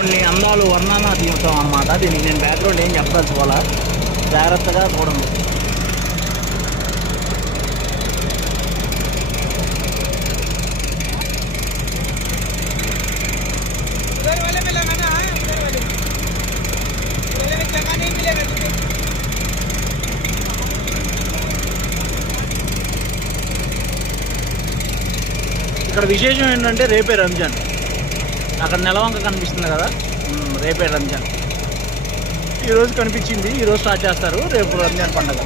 కొన్ని అందాలు వర్ణనాతీతం అనమాట. దీనికి నేను బ్యాక్గ్రౌండ్ ఏం చెప్పదలుచుకోవాలా, జాగ్రత్తగా చూడండి. ఇక్కడ విశేషం ఏంటంటే రేపే రంజాన్. అక్కడ నెలవంక కనిపిస్తుంది కదా, రేపే రంజాన్. ఈరోజు కనిపించింది, ఈరోజు స్టార్ట్ చేస్తారు, రేపు రంజాన్ పండుగ.